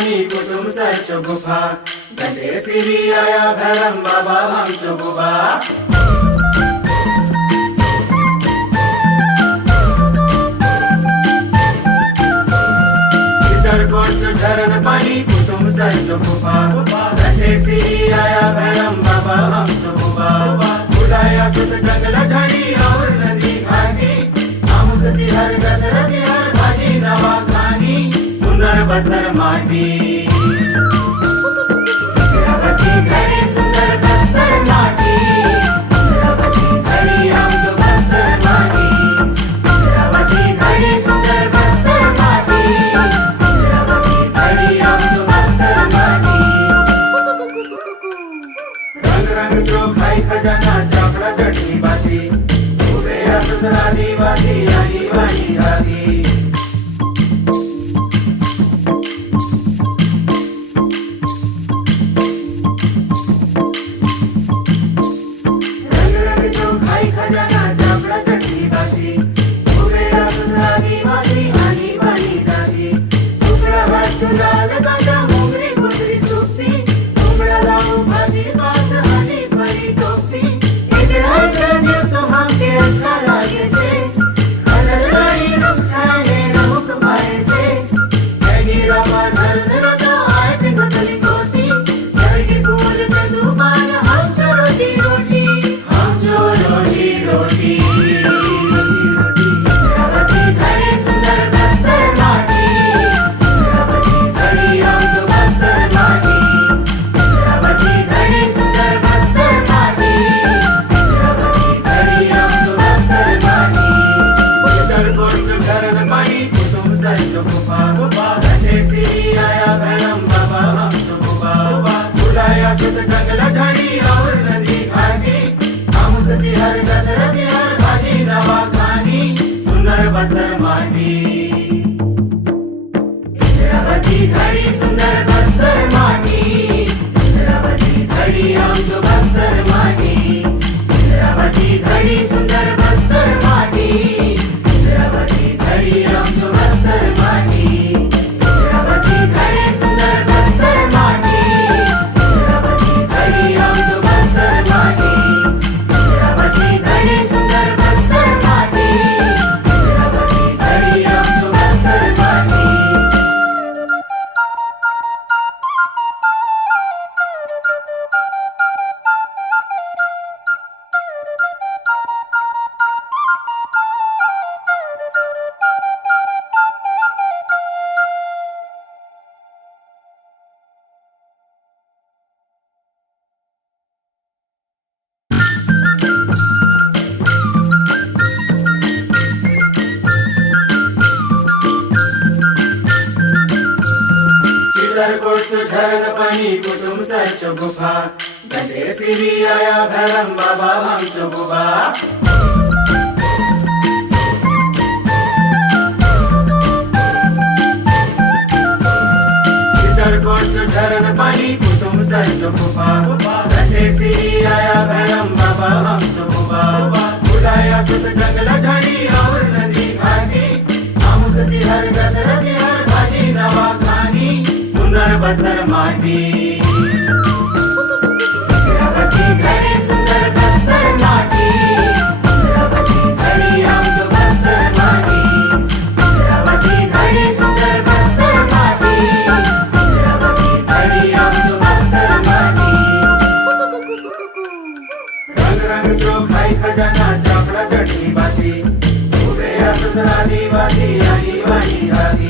पाणी कुटुंब सरचो गुफा गंधे सिरी आया भैरम बाबा आमचो गुबा कोटचो झरण पाणी कुटुंब सरचो गुफा गंधे सिरी आया भैरम बाबा आमचो गुबा उडाया सुत जंगल झाडी और नदी घाटी आमुसती हर गदरती हर भाजी नवा खानी सुंदर बस्तर माटी इंद्रावती घरी सुंदर बस्तर माटी इंद्रावती घरी आमचो बस्तर माटी इंद्रावती घरी सुंदर बस्तर माटी इंद्रावती घरी आमचो बस्तर माटी रंग रंग जो खाई खजाना चापड़ा चटनी बासी उभे असुत आदिवासी आई वाणी रागी बस्तर माटी इंद्रावती घरी सुंदर बस्तर माटी इंद्रावती घरी आमचो बस्तर माटी इंद्रावती घरी सुंदर बस्तर माटी इंद्रावती घरी आमचो बस्तर माटी इंद्रावती घरी सुंदर बस्तर माटी इंद्रावती घरी आमचो बस्तर माटी इंद्रावती घरी सुंदर बस्तर माटी कोटचो झरण पाणी कुटुंब सरचो गुफा गंधे सिरी आया भैरम बाबा आमचो गुबा कोटचो झरण पाणी कुटुंब सरचो गुफा गंधे सिरी आया भैरम बाबा आमचो गुबा उडाया सुत जंगल झाडी और नदी घाटी आमुसती हर गदरती हर भाजी नवा खानी सुंदर बस्तर माटी इंद्रावती घरी सुंदर बस्तर माटी इंद्रावती घरी आमचो बस्तर माटी इंद्रावती घरी सुंदर बस्तर माटी इंद्रावती घरी आमचो बस्तर माटी रंग रंग जो खाई खजाना चापड़ा चटनी बासी उभे असुत आदिवासी आई वाणी रागी